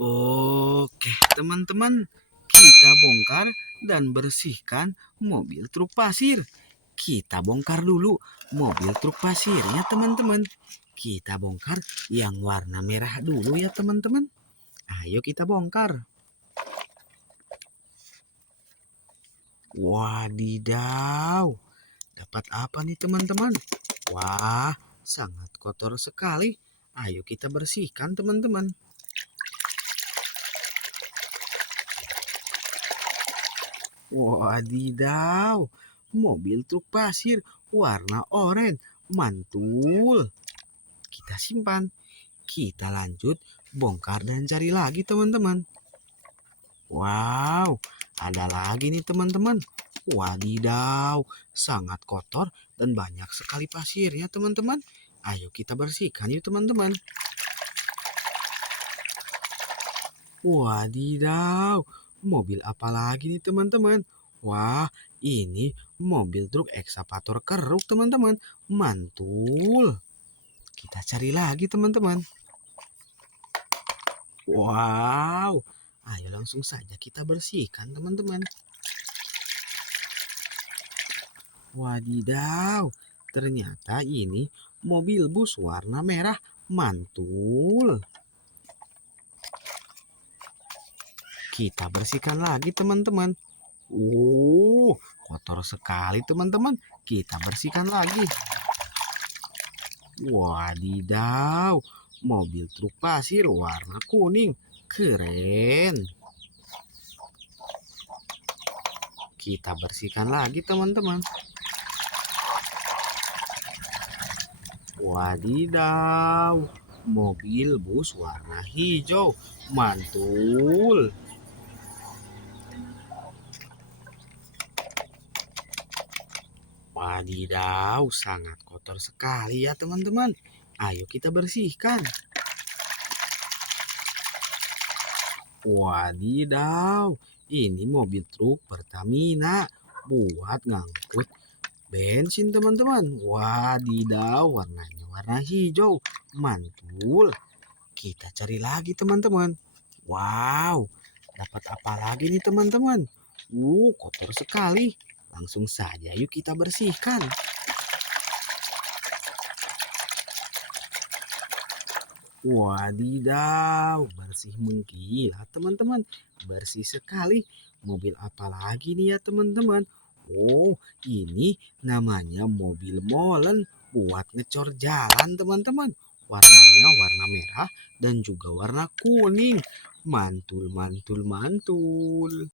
Oke, teman-teman, kita bongkar dan bersihkan mobil truk pasir. Kita bongkar dulu mobil truk pasirnya, teman-teman. Kita bongkar yang warna merah dulu ya, teman-teman. Ayo kita bongkar. Wadidaw, dapat apa nih, teman-teman? Wah, sangat kotor sekali. Ayo kita bersihkan, teman-teman. Wadidaw, mobil truk pasir warna oranye mantul. Kita simpan. Kita lanjut bongkar dan cari lagi, teman-teman. Wow, ada lagi nih, teman-teman. Wadidaw, sangat kotor dan banyak sekali pasirnya, teman-teman. Ayo kita bersihkan yuk, teman-teman. Wadidaw, mobil apa lagi nih, teman-teman? Wah, ini mobil truk ekskavator keruk, teman-teman. Mantul. Kita cari lagi, teman-teman. Wow, ayo langsung saja kita bersihkan, teman-teman. Wadidaw, ternyata ini mobil bus warna merah mantul. Kita bersihkan lagi, teman-teman. Kotor sekali, teman-teman. Kita bersihkan lagi. Wadidaw, mobil truk pasir warna kuning. Keren. Kita bersihkan lagi, teman-teman. Wadidaw, mobil bus warna hijau. Mantul. Wadidaw, sangat kotor sekali ya, teman-teman. Ayo kita bersihkan. Wadidaw, ini mobil truk Pertamina buat ngangkut bensin, teman-teman. Wadidaw, warnanya warna hijau. Mantul. Kita cari lagi, teman-teman. Wow, dapat apa lagi nih, teman-teman? Kotor sekali. Langsung saja yuk kita bersihkan. Wadidaw, bersih mengkilat, teman-teman. Bersih sekali. Mobil apa lagi nih ya, teman-teman? Ini namanya mobil molen buat ngecor jalan, teman-teman. Warnanya warna merah dan juga warna kuning. Mantul, mantul, mantul.